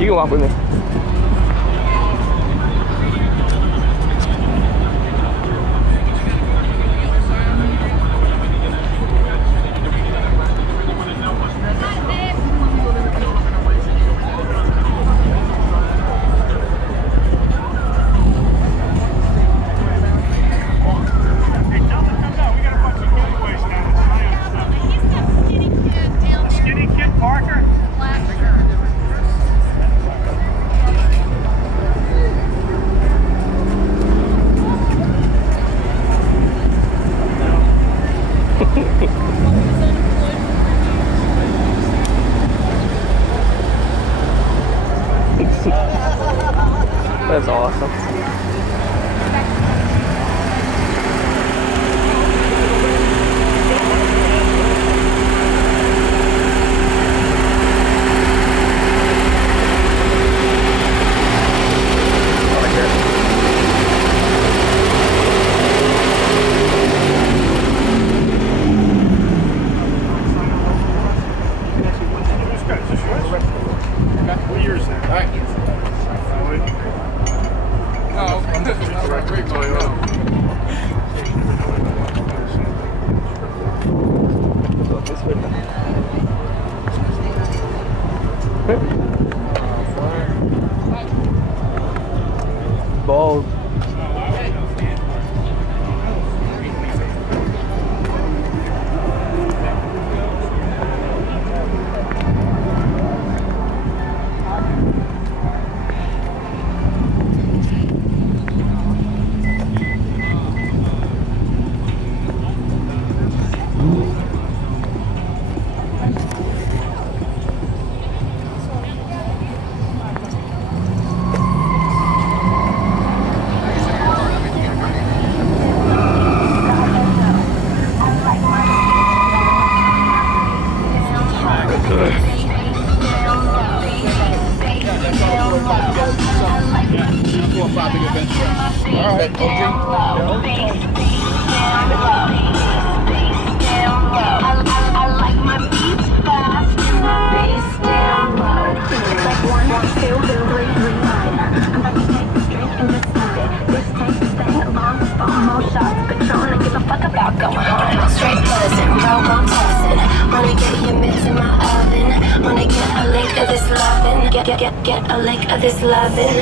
You can walk with me. That's awesome. What year is that? All right. Balls. Straight buzzing, robo tossing. Wanna get your mitts in my oven. Wanna get a lick of this lovin'. Get a lick of this lovin'.